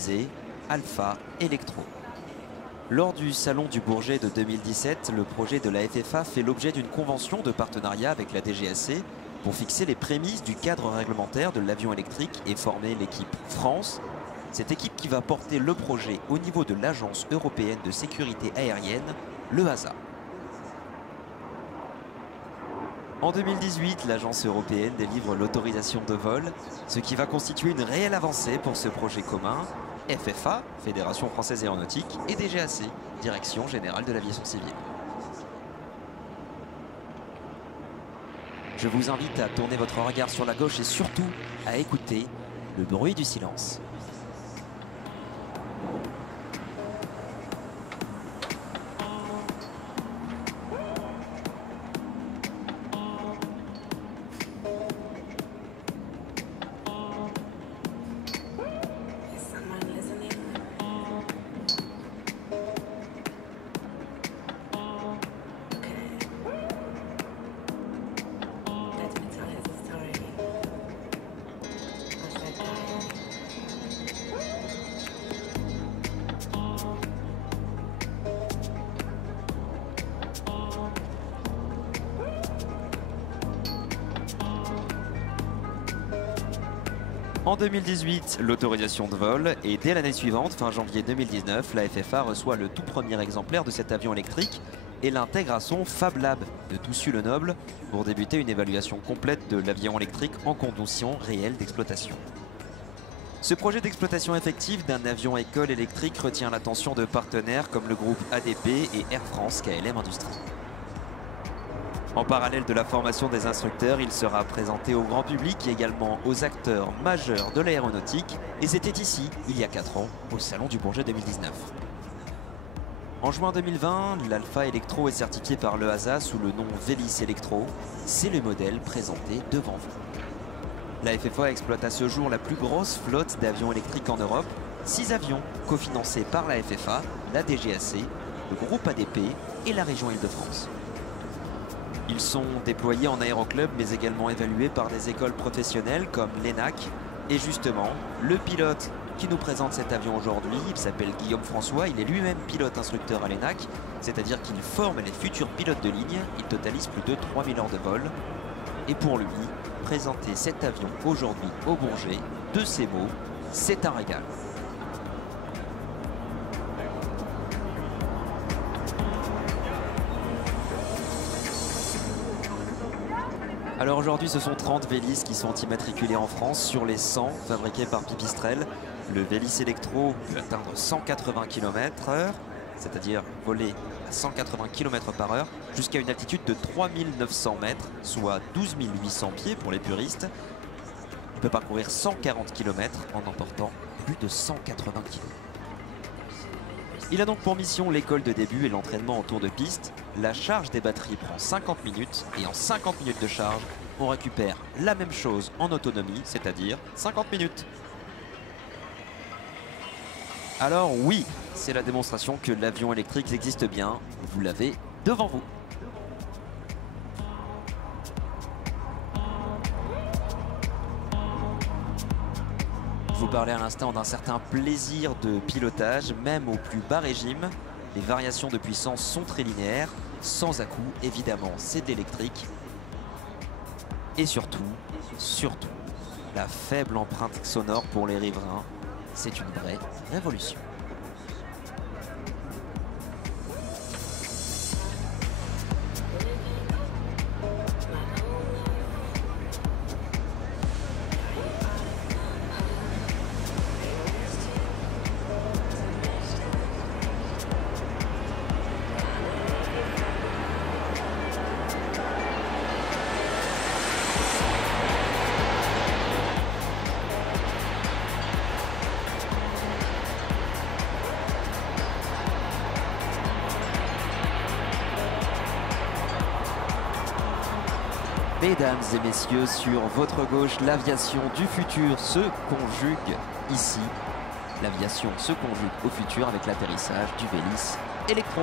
baptisé Alpha Electro. Lors du Salon du Bourget de 2017, le projet de la FFA fait l'objet d'une convention de partenariat avec la DGAC pour fixer les prémices du cadre réglementaire de l'avion électrique et former l'équipe France. Cette équipe qui va porter le projet au niveau de l'Agence européenne de sécurité aérienne, l'EASA. En 2018, l'agence européenne délivre l'autorisation de vol, ce qui va constituer une réelle avancée pour ce projet commun. FFA, Fédération Française Aéronautique, et DGAC, Direction Générale de l'Aviation Civile. Je vous invite à tourner votre regard sur la gauche et surtout à écouter le bruit du silence. En 2018, l'autorisation de vol et dès l'année suivante, fin janvier 2019, la FFA reçoit le tout premier exemplaire de cet avion électrique et l'intègre à son Fab Lab de Toussus-le-Noble pour débuter une évaluation complète de l'avion électrique en conditions réelles d'exploitation. Ce projet d'exploitation effective d'un avion école électrique retient l'attention de partenaires comme le groupe ADP et Air France KLM Industrie. En parallèle de la formation des instructeurs, il sera présenté au grand public et également aux acteurs majeurs de l'aéronautique. Et c'était ici, il y a 4 ans, au Salon du Bourget 2019. En juin 2020, l'Alpha Electro est certifié par l'EASA sous le nom Vélis Electro. C'est le modèle présenté devant vous. La FFA exploite à ce jour la plus grosse flotte d'avions électriques en Europe. 6 avions cofinancés par la FFA, la DGAC, le groupe ADP et la région Île-de-France. Ils sont déployés en aéroclub mais également évalués par des écoles professionnelles comme l'ENAC. Et justement, le pilote qui nous présente cet avion aujourd'hui, il s'appelle Guillaume François, il est lui-même pilote instructeur à l'ENAC, c'est-à-dire qu'il forme les futurs pilotes de ligne, il totalise plus de 3000 heures de vol. Et pour lui, présenter cet avion aujourd'hui au Bourget, de ces mots, c'est un régal. Alors aujourd'hui, ce sont 30 Vélis qui sont immatriculés en France sur les 100 fabriqués par Pipistrel. Le Vélis Electro peut atteindre 180 km/h, c'est-à-dire voler à 180 km/h jusqu'à une altitude de 3900 mètres, soit 12 800 pieds pour les puristes. Il peut parcourir 140 km en emportant plus de 180 kg. Il a donc pour mission l'école de début et l'entraînement en tour de piste. La charge des batteries prend 50 minutes et en 50 minutes de charge, on récupère la même chose en autonomie, c'est-à-dire 50 minutes. Alors oui, c'est la démonstration que l'avion électrique existe bien. Vous l'avez devant vous. Je vous parlais à l'instant d'un certain plaisir de pilotage, même au plus bas régime. Les variations de puissance sont très linéaires, sans à-coups, évidemment, c'est d'électrique. Et surtout, la faible empreinte sonore pour les riverains, c'est une vraie révolution. Mesdames et messieurs, sur votre gauche, l'aviation du futur se conjugue ici. L'aviation se conjugue au futur avec l'atterrissage du Vélis Electro.